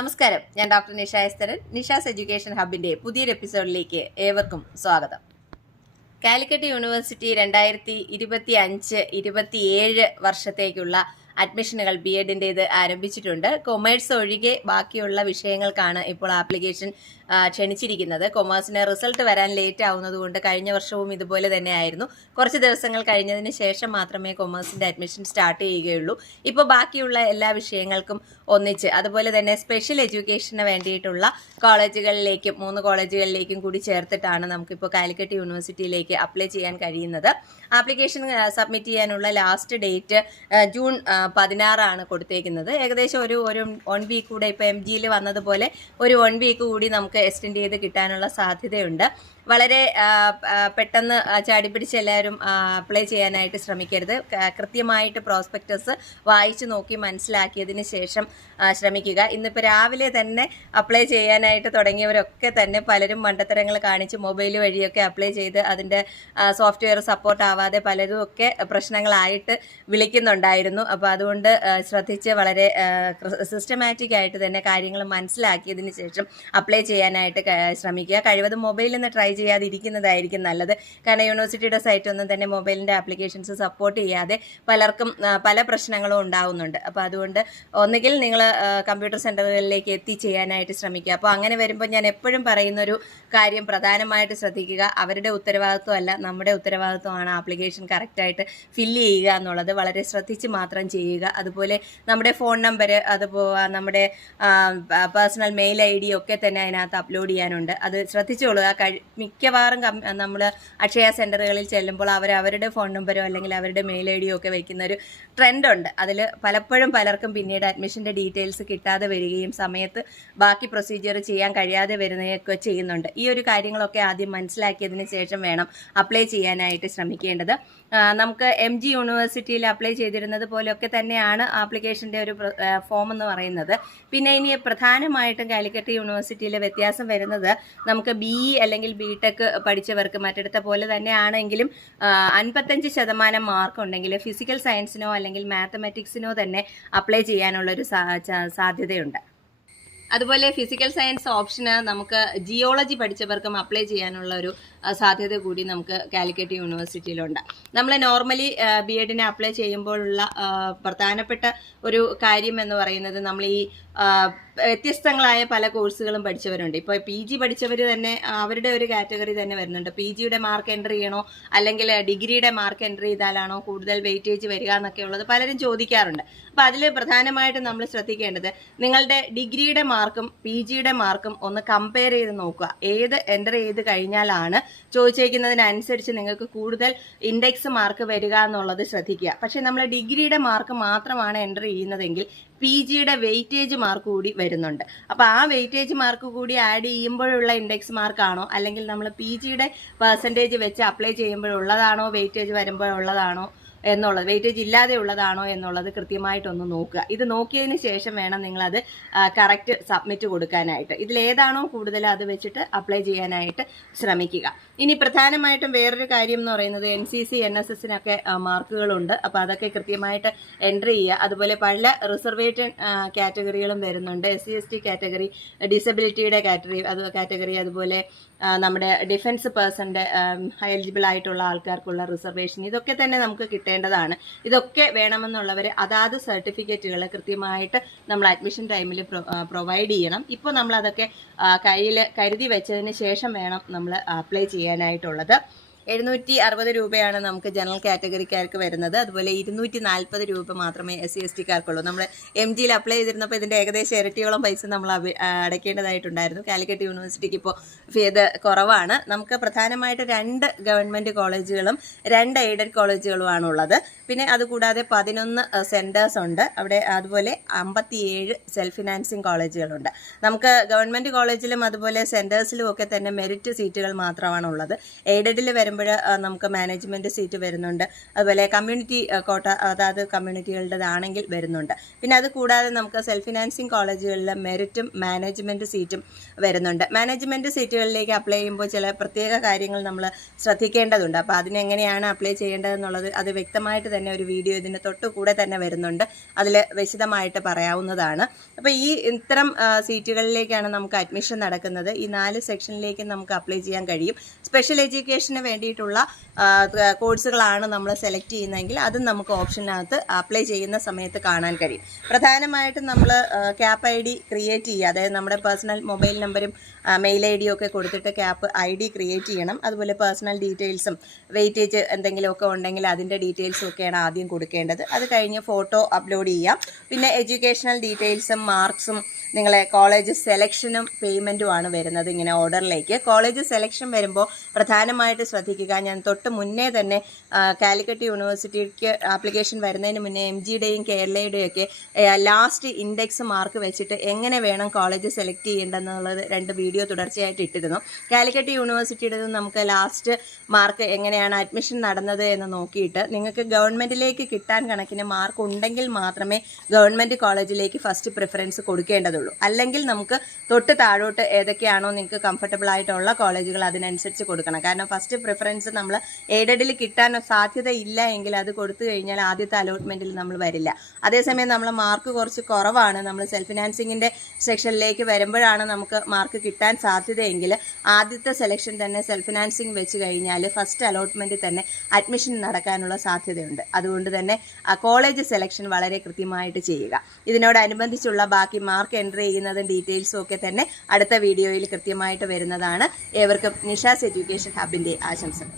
നമസ്കാരം, ഞാൻ doctor Nisha എസ്തരൻ. Nisha's education ഹബിന്റെ പുതിയൊരു എപ്പിസോഡിലേക്ക് ഏവർക്കും സ്വാഗതം. കാലിക്കറ്റ് യൂണിവേഴ്സിറ്റി 2025-27 വർഷത്തേക്കുള്ള അഡ്മിഷനുകൾ BEdന്റേത് ആരംഭിച്ചിട്ടുണ്ട്. കൊമേഴ്സ് ഒഴികെ ബാക്കിയുള്ള വിഷയങ്ങൾക്കാണ് ഇപ്പോൾ ആപ്ലിക്കേഷൻ ക്ഷണിച്ചിരിക്കുന്നത്. കൊമേഴ്സിന് റിസൾട്ട് വരാൻ ലേറ്റ് ആവുന്നതുകൊണ്ട് കഴിഞ്ഞ വർഷവും ഇതുപോലെ തന്നെ ആയിരുന്നു. കുറച്ച് ദിവസങ്ങൾ കഴിഞ്ഞതിന് ശേഷം മാത്രമേ കൊമേഴ്സിന്റെ അഡ്മിഷൻ സ്റ്റാർട്ട് ചെയ്യുകയുള്ളൂ. ഇപ്പോൾ ബാക്കിയുള്ള എല്ലാ വിഷയങ്ങൾക്കും ഒന്നിച്ച്, അതുപോലെ തന്നെ സ്പെഷ്യൽ എഡ്യൂക്കേഷന് വേണ്ടിയിട്ടുള്ള കോളേജുകളിലേക്കും 3 കോളേജുകളിലേക്കും കൂടി ചേർത്തിട്ടാണ് നമുക്കിപ്പോൾ കാലിക്കറ്റ് യൂണിവേഴ്സിറ്റിയിലേക്ക് അപ്ലൈ ചെയ്യാൻ കഴിയുന്നത്. ആപ്ലിക്കേഷൻ സബ്മിറ്റ് ചെയ്യാനുള്ള ലാസ്റ്റ് ഡേറ്റ് ജൂൺ 16 കൊടുത്തേക്കുന്നത്. ഏകദേശം ഒരു 1 വീക്ക് കൂടെ ഇപ്പോൾ MGയിൽ വന്നതുപോലെ ഒരു 1 വീക്ക് കൂടി നമുക്ക് എക്സ്റ്റെൻഡ് ചെയ്ത് കിട്ടാനുള്ള സാധ്യതയുണ്ട്. വളരെ പെട്ടെന്ന് ചാടിപ്പിടിച്ച് എല്ലാവരും അപ്ലൈ ചെയ്യാനായിട്ട് ശ്രമിക്കരുത്. കൃത്യമായിട്ട് പ്രോസ്പെക്ടസ് വായിച്ചു നോക്കി മനസ്സിലാക്കിയതിന് ശേഷം ശ്രമിക്കുക. ഇന്നിപ്പോൾ രാവിലെ തന്നെ അപ്ലൈ ചെയ്യാനായിട്ട് തുടങ്ങിയവരൊക്കെ തന്നെ പലരും മണ്ടത്തരങ്ങൾ കാണിച്ച് മൊബൈൽ വഴിയൊക്കെ അപ്ലൈ ചെയ്ത് അതിൻ്റെ സോഫ്റ്റ്വെയർ സപ്പോർട്ട് ആവാതെ പലരും ഒക്കെ പ്രശ്നങ്ങളായിട്ട് വിളിക്കുന്നുണ്ടായിരുന്നു. അപ്പോൾ അതുകൊണ്ട് ശ്രദ്ധിച്ച് വളരെ സിസ്റ്റമാറ്റിക് ആയിട്ട് തന്നെ കാര്യങ്ങൾ മനസ്സിലാക്കിയതിന് ശേഷം അപ്ലൈ ചെയ്യാനായിട്ട് ശ്രമിക്കുക. കഴിവതും മൊബൈലിൽ നിന്ന് ട്രൈ ചെയ്യാതിരിക്കുന്നതായിരിക്കും നല്ലത്. കാരണം യൂണിവേഴ്സിറ്റിയുടെ സൈറ്റൊന്നും തന്നെ മൊബൈലിൻ്റെ ആപ്ലിക്കേഷൻസ് സപ്പോർട്ട് ചെയ്യാതെ പലർക്കും പല പ്രശ്നങ്ങളും ഉണ്ടാവുന്നുണ്ട്. അപ്പോൾ അതുകൊണ്ട് ഒന്നുകിൽ നിങ്ങൾ കമ്പ്യൂട്ടർ സെൻ്ററുകളിലേക്ക് ചെയ്യാനായിട്ട് ശ്രമിക്കുക. അപ്പോൾ അങ്ങനെ വരുമ്പോൾ ഞാൻ എപ്പോഴും പറയുന്നൊരു കാര്യം പ്രധാനമായിട്ട് ശ്രദ്ധിക്കുക. അവരുടെ ഉത്തരവാദിത്വമല്ല, നമ്മുടെ ഉത്തരവാദിത്വമാണ് ആപ്ലിക്കേഷൻ കറക്റ്റായിട്ട് ഫില്ല് ചെയ്യുക എന്നുള്ളത്. വളരെ ശ്രദ്ധിച്ച് മാത്രം ചെയ്യുക. അതുപോലെ നമ്മുടെ ഫോൺ നമ്പർ, അതുപോലെ നമ്മുടെ പേഴ്സണൽ മെയിൽ ID ഒക്കെ തന്നെ അതിനകത്ത് അപ്ലോഡ് ചെയ്യാനുണ്ട്. അത് ശ്രദ്ധിച്ചോളുക. മിക്കവാറും നമ്മൾ അക്ഷയ സെൻ്ററുകളിൽ ചെല്ലുമ്പോൾ അവരുടെ ഫോൺ നമ്പരോ അല്ലെങ്കിൽ അവരുടെ മെയിൽ ID ഒക്കെ വയ്ക്കുന്ന ഒരു ട്രെൻഡുണ്ട്. അതിൽ പലപ്പോഴും പലർക്കും പിന്നീട് അഡ്മിഷൻ്റെ ഡീറ്റെയിൽസ് കിട്ടാതെ വരികയും സമയത്ത് ബാക്കി പ്രൊസീജിയർ ചെയ്യാൻ കഴിയാതെ വരുന്നതൊക്കെ ചെയ്യുന്നുണ്ട്. ഈ ഒരു കാര്യങ്ങളൊക്കെ ആദ്യം മനസ്സിലാക്കിയതിന് ശേഷം വേണം അപ്ലൈ ചെയ്യാനായിട്ട് ശ്രമിക്കേണ്ടത്. നമുക്ക് MG യൂണിവേഴ്സിറ്റിയിൽ അപ്ലൈ ചെയ്തിരുന്നത് പോലെയൊക്കെ തന്നെയാണ് ആപ്ലിക്കേഷൻ്റെ ഒരു ഫോം എന്ന് പറയുന്നത്. പിന്നെ ഇനി പ്രധാനമായിട്ടും കാലിക്കറ്റ് യൂണിവേഴ്സിറ്റിയിൽ വ്യത്യാസം വരുന്നത്, നമുക്ക് BE അല്ലെങ്കിൽ BTech പഠിച്ചവർക്ക് മറ്റിടത്ത പോലെ തന്നെ ആണെങ്കിലും 55% മാർക്ക് ഉണ്ടെങ്കിൽ ഫിസിക്കൽ സയൻസിനോ അല്ലെങ്കിൽ മാത്തമാറ്റിക്സിനോ തന്നെ അപ്ലൈ ചെയ്യാനുള്ളൊരു സാധ്യതയുണ്ട്. അതുപോലെ ഫിസിക്കൽ സയൻസ് ഓപ്ഷന് നമുക്ക് ജിയോളജി പഠിച്ചവർക്കും അപ്ലൈ ചെയ്യാനുള്ള ഒരു സാധ്യത കൂടി നമുക്ക് കാലിക്കറ്റ് യൂണിവേഴ്സിറ്റിയിലുണ്ട്. നമ്മൾ നോർമലി BEdന് അപ്ലൈ ചെയ്യുമ്പോഴുള്ള പ്രധാനപ്പെട്ട ഒരു കാര്യം എന്ന് പറയുന്നത്, നമ്മൾ ഈ വ്യത്യസ്തങ്ങളായ പല കോഴ്സുകളും പഠിച്ചവരുണ്ട്. ഇപ്പോൾ PG പഠിച്ചവർ തന്നെ അവരുടെ ഒരു കാറ്റഗറി തന്നെ വരുന്നുണ്ട്. PGയുടെ മാർക്ക് എൻ്റർ ചെയ്യണോ അല്ലെങ്കിൽ ഡിഗ്രിയുടെ മാർക്ക് എൻ്റർ ചെയ്താലാണോ കൂടുതൽ വെയിറ്റേജ് വരിക എന്നൊക്കെ ഉള്ളത് പലരും ചോദിക്കാറുണ്ട്. അപ്പോൾ അതിൽ പ്രധാനമായിട്ടും നമ്മൾ ശ്രദ്ധിക്കേണ്ടത്, നിങ്ങളുടെ ഡിഗ്രിയുടെ മാർക്കും PGയുടെ മാർക്കും ഒന്ന് കമ്പയർ ചെയ്ത് നോക്കുക. ഏത് എൻ്റർ ചെയ്ത് കഴിഞ്ഞാലാണ് ചോദിച്ചേക്കുന്നതിനനുസരിച്ച് നിങ്ങൾക്ക് കൂടുതൽ ഇൻഡെക്സ് മാർക്ക് വരിക എന്നുള്ളത് ശ്രദ്ധിക്കുക. പക്ഷേ നമ്മൾ ഡിഗ്രിയുടെ മാർക്ക് മാത്രമാണ് എൻ്റർ ചെയ്യുന്നതെങ്കിൽ PGയുടെ വെയിറ്റേജ് മാർക്ക് കൂടി വരുന്നുണ്ട്. അപ്പോൾ ആ വെയിറ്റേജ് മാർക്ക് കൂടി ആഡ് ചെയ്യുമ്പോഴുള്ള ഇൻഡെക്സ് മാർക്കാണോ അല്ലെങ്കിൽ നമ്മൾ PGയുടെ പെർസെൻറ്റേജ് വെച്ച് അപ്ലൈ ചെയ്യുമ്പോഴുള്ളതാണോ വെയിറ്റേജ് വരുമ്പോഴുള്ളതാണോ എന്നുള്ളത്, വെയിറ്റേജ് ഇല്ലാതെ ഉള്ളതാണോ എന്നുള്ളത് കൃത്യമായിട്ടൊന്ന് നോക്കുക. ഇത് നോക്കിയതിന് ശേഷം വേണം നിങ്ങളത് കറക്റ്റ് സബ്മിറ്റ് കൊടുക്കാനായിട്ട്. ഇതിലേതാണോ കൂടുതൽ അത് വെച്ചിട്ട് അപ്ലൈ ചെയ്യാനായിട്ട് ശ്രമിക്കുക. ഇനി പ്രധാനമായിട്ടും വേറൊരു കാര്യം എന്ന് പറയുന്നത്, NCC NSSനൊക്കെ മാർക്കുകളുണ്ട്. അപ്പോൾ അതൊക്കെ കൃത്യമായിട്ട് എൻട്രി ചെയ്യുക. അതുപോലെ പല റിസർവേറ്റഡ് കാറ്റഗറികളും വരുന്നുണ്ട്. SC ST കാറ്റഗറി, ഡിസബിലിറ്റിയുടെ കാറ്റഗറി, അതുപോലെ നമ്മുടെ ഡിഫൻസ് പേഴ്സൻ്റെ എലിജിബിൾ ആയിട്ടുള്ള ആൾക്കാർക്കുള്ള റിസർവേഷൻ, ഇതൊക്കെ തന്നെ നമുക്ക് കിട്ടേണ്ടതാണ്. ഇതൊക്കെ വേണമെന്നുള്ളവർ അതാത് സർട്ടിഫിക്കറ്റുകൾ കൃത്യമായിട്ട് നമ്മൾ അഡ്മിഷൻ ടൈമിൽ പ്രൊവൈഡ് ചെയ്യണം. ഇപ്പോൾ നമ്മളതൊക്കെ കയ്യിൽ കരുതി വെച്ചതിന് ശേഷം വേണം നമ്മൾ അപ്ലൈ ചെയ്യാനായിട്ടുള്ളത്. 760 രൂപയാണ് നമുക്ക് ജനറൽ കാറ്റഗറിക്കാർക്ക് വരുന്നത്. അതുപോലെ 240 രൂപ മാത്രമേ SC ST കാർക്കുള്ളൂ. നമ്മൾ MGയിൽ അപ്ലൈ ചെയ്തിരുന്നപ്പോൾ ഇതിൻ്റെ ഏകദേശം ഇരട്ടിയോളം പൈസ നമ്മൾ അടയ്ക്കേണ്ടതായിട്ടുണ്ടായിരുന്നു. കാലിക്കറ്റ് യൂണിവേഴ്സിറ്റിക്ക് ഇപ്പോൾ ഇത് കുറവാണ്. നമുക്ക് പ്രധാനമായിട്ട് 2 ഗവൺമെൻറ് കോളേജുകളും 2 എയ്ഡഡ് കോളേജുകളുമാണുള്ളത്. പിന്നെ അതുകൂടാതെ 11 സെൻറ്റേഴ്സ് ഉണ്ട് അവിടെ. അതുപോലെ 57 സെൽഫ് ഫിനാൻസിങ് കോളേജുകളുണ്ട്. നമുക്ക് ഗവൺമെൻറ് കോളേജിലും അതുപോലെ സെൻറ്റേഴ്സിലും ഒക്കെ തന്നെ മെറിറ്റ് സീറ്റുകൾ മാത്രമാണ് ഉള്ളത്. എയ്ഡഡിൽ വരുമ്പോൾ വരുമ്പോൾ നമുക്ക് മാനേജ്മെൻറ്റ് സീറ്റ് വരുന്നുണ്ട്. അതുപോലെ കമ്മ്യൂണിറ്റി കോട്ട, അതായത് കമ്മ്യൂണിറ്റികളുടേതാണെങ്കിൽ വരുന്നുണ്ട്. പിന്നെ അത് കൂടാതെ നമുക്ക് സെൽഫ് ഫിനാൻസിങ് കോളേജുകളിൽ മെറിറ്റും മാനേജ്മെൻറ്റ് സീറ്റും വരുന്നുണ്ട്. മാനേജ്മെൻറ്റ് സീറ്റുകളിലേക്ക് അപ്ലൈ ചെയ്യുമ്പോൾ ചില പ്രത്യേക കാര്യങ്ങൾ നമ്മൾ ശ്രദ്ധിക്കേണ്ടതുണ്ട്. അപ്പോൾ അതിനെങ്ങനെയാണ് അപ്ലൈ ചെയ്യേണ്ടതെന്നുള്ളത് അത് വ്യക്തമായിട്ട് തന്നെ ഒരു വീഡിയോ ഇതിന് തൊട്ടുകൂടെ തന്നെ വരുന്നുണ്ട്. അതിൽ വിശദമായിട്ട് പറയാവുന്നതാണ്. അപ്പോൾ ഇത്തരം സീറ്റുകളിലേക്കാണ് നമുക്ക് അഡ്മിഷൻ നടക്കുന്നത്. ഈ 4 സെക്ഷനിലേക്ക് നമുക്ക് അപ്ലൈ ചെയ്യാൻ കഴിയും. സ്പെഷ്യൽ എഡ്യൂക്കേഷന് വേണ്ടിയിട്ടുള്ള കോഴ്സുകളാണ് നമ്മൾ സെലക്ട് ചെയ്യുന്നതെങ്കിൽ അതും നമുക്ക് ഓപ്ഷനകത്ത് അപ്ലൈ ചെയ്യുന്ന സമയത്ത് കാണാൻ കഴിയും. പ്രധാനമായിട്ടും നമ്മൾ ക്യാപ്പ് ID ക്രിയേറ്റ് ചെയ്യുക. അതായത് നമ്മുടെ പേഴ്സണൽ മൊബൈൽ നമ്പറും മെയിൽ ID ഒക്കെ കൊടുത്തിട്ട് ക്യാപ്പ് ID ക്രിയേറ്റ് ചെയ്യണം. അതുപോലെ പേഴ്സണൽ ഡീറ്റെയിൽസും വെയിറ്റേജ് എന്തെങ്കിലുമൊക്കെ ഉണ്ടെങ്കിൽ അതിൻ്റെ ഡീറ്റെയിൽസും ഒക്കെയാണ് ആദ്യം കൊടുക്കേണ്ടത്. അത് കഴിഞ്ഞ് ഫോട്ടോ അപ്ലോഡ് ചെയ്യാം. പിന്നെ എഡ്യൂക്കേഷണൽ ഡീറ്റെയിൽസും മാർക്സും നിങ്ങളെ കോളേജ് സെലക്ഷനും പേയ്മെൻറ്റുമാണ് വരുന്നത് ഇങ്ങനെ ഓർഡറിലേക്ക്. കോളേജ് സെലക്ഷൻ വരുമ്പോൾ പ്രധാനമായിട്ട് ശ്രദ്ധിക്കുക, ഞാൻ തൊട്ട് മുന്നേ തന്നെ കാലിക്കറ്റ് യൂണിവേഴ്സിറ്റിക്ക് ആപ്ലിക്കേഷൻ വരുന്നതിന് മുന്നേ MGയുടെയും കേരളയുടെയും ഒക്കെ ലാസ്റ്റ് ഇൻഡെക്സ് മാർക്ക് വെച്ചിട്ട് എങ്ങനെ വേണം കോളേജ് സെലക്ട് ചെയ്യേണ്ടതെന്നുള്ളത് 2 വീഡിയോ തുടർച്ചയായിട്ട് ഇട്ടിരുന്നു. കാലിക്കറ്റ് യൂണിവേഴ്സിറ്റിയുടെ നമുക്ക് ലാസ്റ്റ് മാർക്ക് എങ്ങനെയാണ് അഡ്മിഷൻ നടന്നത് എന്ന് നോക്കിയിട്ട് നിങ്ങൾക്ക് ഗവൺമെൻറ്റിലേക്ക് കിട്ടാൻ കണക്കിന് മാർക്ക് ഉണ്ടെങ്കിൽ മാത്രമേ ഗവൺമെൻറ് കോളേജിലേക്ക് ഫസ്റ്റ് പ്രിഫറൻസ് കൊടുക്കേണ്ടതുള്ളൂ. അല്ലെങ്കിൽ നമുക്ക് തൊട്ട് താഴോട്ട് ഏതൊക്കെയാണോ നിങ്ങൾക്ക് കംഫർട്ടബിൾ ആയിട്ടുള്ള കോളേജുകൾ അതിനനുസരിച്ച് കൊടുക്കണം. കാരണം ഫസ്റ്റ് പ്രിഫറൻസ് നമ്മൾ എയ്ഡഡിൽ കിട്ടാൻ സാധ്യത ഇല്ല എങ്കിൽ അത് കൊടുത്തു കഴിഞ്ഞാൽ ആദ്യത്തെ അലോട്ട്മെൻറ്റിൽ നമ്മൾ വരില്ല. അതേസമയം നമ്മൾ മാർക്ക് കുറച്ച് കുറവാണ്, നമ്മൾ സെൽഫ് ഫിനാൻസിങ്ങിൻ്റെ സെക്ഷനിലേക്ക് വരുമ്പോഴാണ് നമുക്ക് മാർക്ക് കിട്ടാൻ സാധ്യതയെങ്കിൽ ആദ്യത്തെ സെലക്ഷൻ തന്നെ സെൽഫ് ഫിനാൻസിങ് വെച്ച് കഴിഞ്ഞാൽ ഫസ്റ്റ് അലോട്ട്മെൻറ്റിൽ തന്നെ അഡ്മിഷൻ നടക്കാനുള്ള സാധ്യതയുണ്ട്. അതുകൊണ്ട് തന്നെ കോളേജ് സെലക്ഷൻ വളരെ കൃത്യമായിട്ട് ചെയ്യുക. ഇതിനോടനുബന്ധിച്ചുള്ള ബാക്കി മാർക്ക് എൻട്രി ചെയ്യുന്നതും ഡീറ്റെയിൽസും ഒക്കെ തന്നെ അടുത്ത വീഡിയോയിൽ കൃത്യമായിട്ട് വരുന്നതാണ്. ഏവർക്കും നിഷാസ് എഡ്യൂക്കേഷൻ ഹബിൻ്റെ ആശംസകൾ.